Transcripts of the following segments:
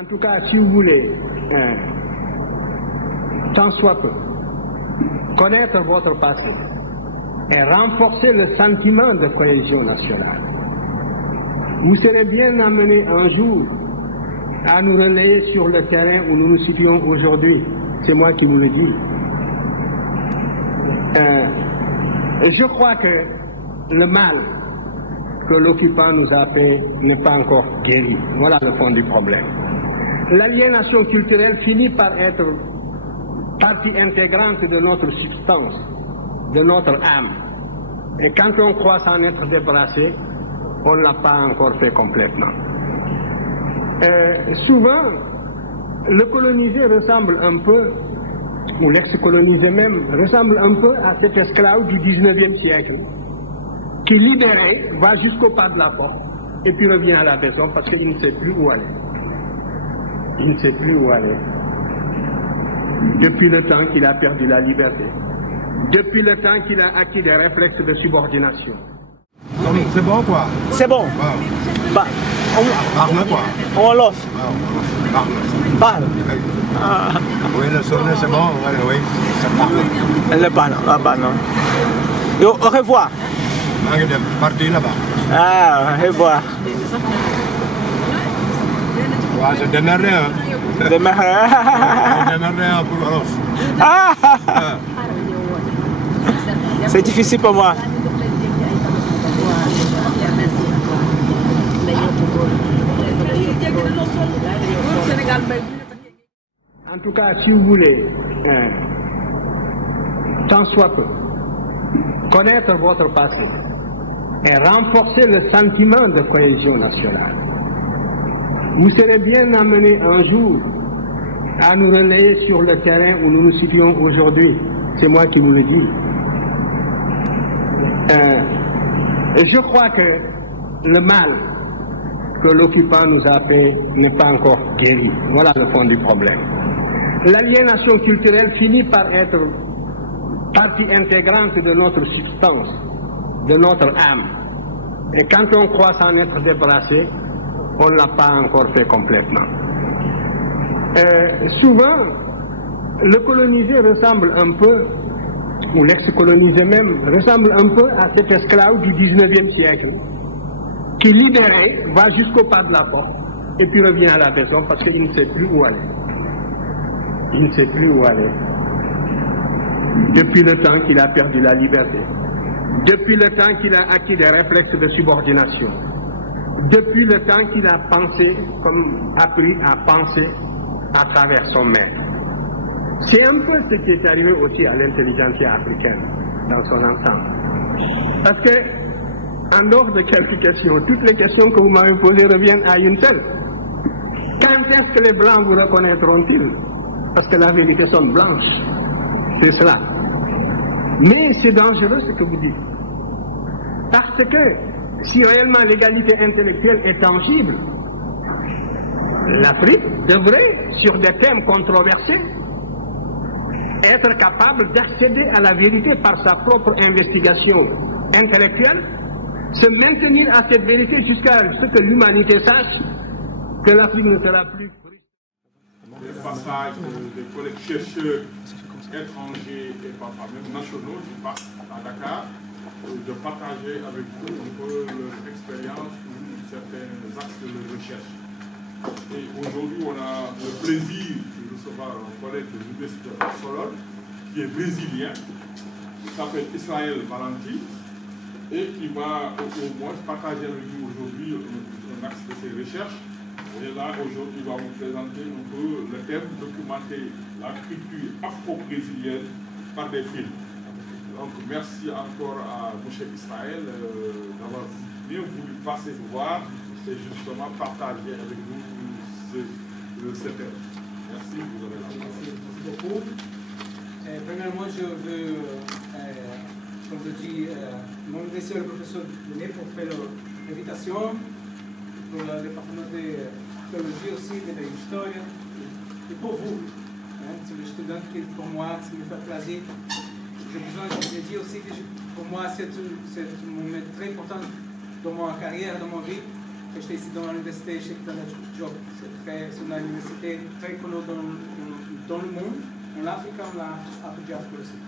En tout cas, si vous voulez, tant soit peu, connaître votre passé et renforcer le sentiment de cohésion nationale, vous serez bien amené un jour à nous relayer sur le terrain où nous nous situons aujourd'hui. C'est moi qui vous le dis. Je crois que le mal que l'occupant nous a fait n'est pas encore guéri. Voilà le fond du problème. L'aliénation culturelle finit par être partie intégrante de notre substance, de notre âme. Et quand on croit s'en être débarrassé, on ne l'a pas encore fait complètement. Souvent, le colonisé ressemble un peu, ou l'ex-colonisé même, ressemble un peu à cet esclave du 19e siècle, qui libéré va jusqu'au pas de la porte, et puis revient à la maison parce qu'il ne sait plus où aller. Il ne sait plus où aller. Depuis le temps qu'il a perdu la liberté, depuis le temps qu'il a acquis des réflexes de subordination. C'est bon quoi? C'est bon. Waaw. Ba Baax na quoi. wolof. Waaw baax na. Baax na. Oui, le sonnet c'est bon. Oui, ça baax na. Le baax na waaw baax na. Yo, au revoir. maa ngi dem parti là-bas. Ah, au revoir. waaw c'est démerdé hein. Demain. Démerdé hein pour wolof. Ah. C'est difficile pour moi. En tout cas, si vous voulez, tant soit peu, connaître votre passé et renforcer le sentiment de cohésion nationale, vous serez bien amené un jour à nous relayer sur le terrain où nous nous situons aujourd'hui. C'est moi qui vous le dis. Je crois que le mal que l'occupant nous a fait n'est pas encore guéri. Voilà le fond du problème. L'aliénation culturelle finit par être partie intégrante de notre substance, de notre âme. Et quand on croit s'en être débarrassé, on ne l'a pas encore fait complètement. Souvent, le colonisé ressemble un peu, ou l'ex-colonisé même, ressemble un peu à cet esclave du 19e siècle, qui libéré va jusqu'au pas de la porte, et puis revient à la maison parce qu'il ne sait plus où aller. Il ne sait plus où aller. Depuis le temps qu'il a perdu la liberté, depuis le temps qu'il a acquis des réflexes de subordination, depuis le temps qu'il a pensé, comme appris à penser à travers son maître. C'est un peu ce qui est arrivé aussi à l'intelligentsia africaine dans son ensemble. Parce que, en dehors de quelques questions, toutes les questions que vous m'avez posées reviennent à une seule. Quand est-ce que les Blancs vous reconnaîtront-ils? Parce que la vérité sonne blanche. C'est cela. Mais c'est dangereux ce que vous dites. Parce que si réellement l'égalité intellectuelle est tangible, l'Afrique devrait, sur des thèmes controversés, être capable d'accéder à la vérité par sa propre investigation intellectuelle, se maintenir à cette vérité jusqu'à ce que l'humanité sache que l'Afrique ne sera plus. Le passage des collègues chercheurs étrangers et parfois même nationaux qui passent à Dakar, de partager avec vous un peu leur expérience ou certains axes de leur recherche. Et aujourd'hui, on a le plaisir de recevoir un collègue de l'Université de Barcelone qui est brésilien, qui s'appelle Israël Valenti et qui va au moins partager avec nous aujourd'hui un axe de ses recherches. Et là, aujourd'hui, il va vous présenter un peu le thème documenter la culture afro-brésilienne par des films. Donc, merci encore à M. Israël d'avoir bien voulu passer nous voir et justement partager avec nous ce thème. Merci, vous avez la parole. Merci beaucoup. Premièrement, je veux, comme je dis, remercier le professeur Denis pour faire l'invitation pour le département de théologie aussi, de l'histoire, et pour vous, c'est le student qui, pour moi, ça me fait plaisir. J'ai besoin de dire aussi que pour moi, c'est un moment très important dans ma carrière, dans ma vie. j'étais ici dans l'université chez Job. C'est une université très connue dans le monde, en Afrique, en Afrique aussi.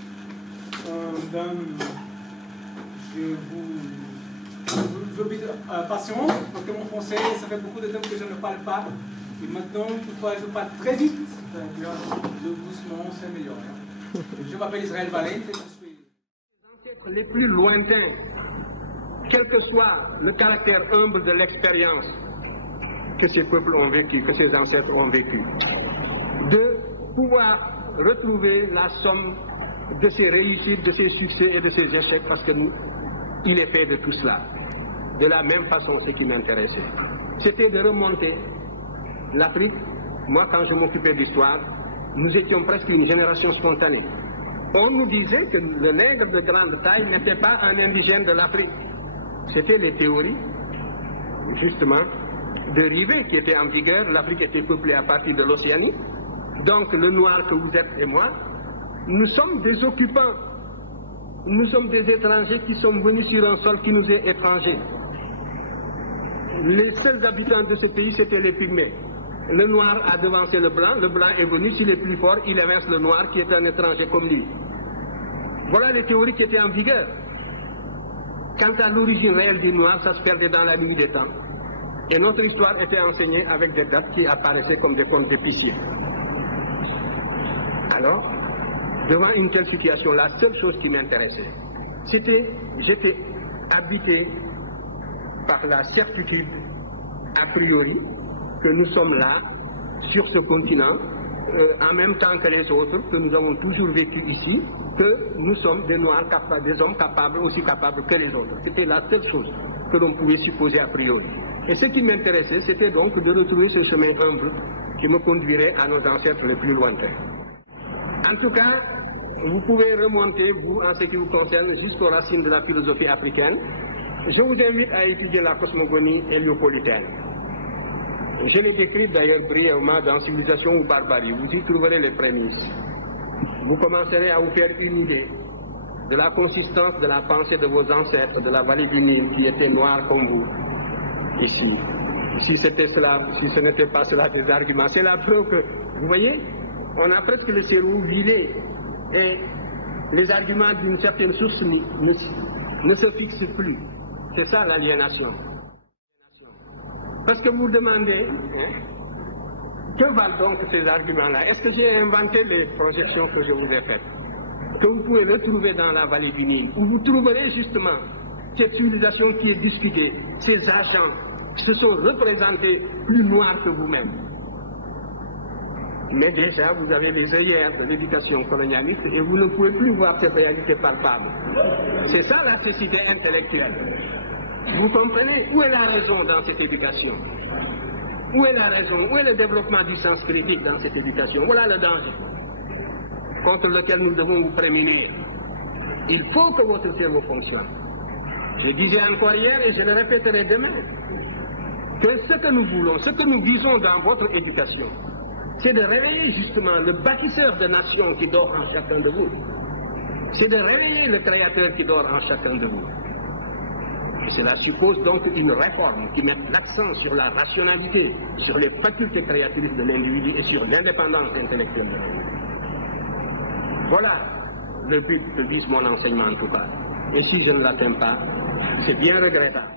Je vous prie patience, parce que mon français, ça fait beaucoup de temps que je ne parle pas. Et maintenant, toutefois, je parle très vite. Doucement, c'est meilleur. Je m'appelle Israël Valente. Les plus lointains, quel que soit le caractère humble de l'expérience que ces peuples ont vécu, que ces ancêtres ont vécu, de pouvoir retrouver la somme de ses réussites, de ses succès et de ses échecs, parce que il est fait de tout cela. De la même façon, ce qui m'intéressait, c'était de remonter l'Afrique. Moi, quand je m'occupais d'histoire, nous étions presque une génération spontanée. On nous disait que le nègre de grande taille n'était pas un indigène de l'Afrique. C'était les théories, justement, de Rivet qui étaient en vigueur. L'Afrique était peuplée à partir de l'Océanie. Donc, le noir que vous êtes et moi, nous sommes des occupants. Nous sommes des étrangers qui sommes venus sur un sol qui nous est étranger. Les seuls habitants de ce pays, c'était les Pygmées. Le noir a devancé le blanc est venu, s'il est plus fort, il évince le noir qui est un étranger comme lui. Voilà les théories qui étaient en vigueur. Quant à l'origine réelle du noir, ça se perdait dans la nuit des temps. Et notre histoire était enseignée avec des dates qui apparaissaient comme des contes d'épiciers. Alors, devant une telle situation, la seule chose qui m'intéressait, c'était, j'étais habité par la certitude, a priori, que nous sommes là, sur ce continent, en même temps que les autres, que nous avons toujours vécu ici, que nous sommes des Noirs, des hommes capables, aussi capables que les autres. C'était la seule chose que l'on pouvait supposer a priori. Et ce qui m'intéressait, c'était donc de retrouver ce chemin humble qui me conduirait à nos ancêtres les plus lointains. En tout cas, vous pouvez remonter, vous, en ce qui vous concerne, jusqu'aux racines de la philosophie africaine. Je vous invite à étudier la cosmogonie héliopolitaine. Je l'ai décrite d'ailleurs brièvement dans Civilisation ou Barbarie. Vous y trouverez les prémices. Vous commencerez à vous faire une idée de la consistance de la pensée de vos ancêtres de la vallée du Nil qui étaient noirs comme vous, ici. Si c'était cela, si ce n'était pas cela des arguments, c'est la preuve que, vous voyez, on a presque le cerveau vidé et les arguments d'une certaine source ne se fixent plus. C'est ça l'aliénation. Parce que vous demandez, que valent donc ces arguments-là? Est-ce que j'ai inventé les projections que je vous ai faites? Que vous pouvez retrouver dans la vallée du Nil, où vous trouverez justement cette civilisation qui est discutée, ces agents qui se sont représentés plus noirs que vous-même. Mais déjà, vous avez les œillères de l'éducation colonialiste et vous ne pouvez plus voir cette réalité palpable. C'est ça la cécité intellectuelle. Vous comprenez? Où est la raison dans cette éducation? Où est la raison? Où est le développement du sens critique dans cette éducation? Voilà le danger contre lequel nous devons vous prémunir. Il faut que votre cerveau fonctionne. Je disais encore hier et je le répéterai demain, que ce que nous voulons, ce que nous visons dans votre éducation, c'est de réveiller justement le bâtisseur de nation qui dort en chacun de vous. C'est de réveiller le créateur qui dort en chacun de vous. Et cela suppose donc une réforme qui mette l'accent sur la rationalité, sur les facultés créatrices de l'individu et sur l'indépendance intellectuelle de l'individu. Voilà le but que vise mon enseignement en tout cas. Et si je ne l'atteins pas, c'est bien regrettable.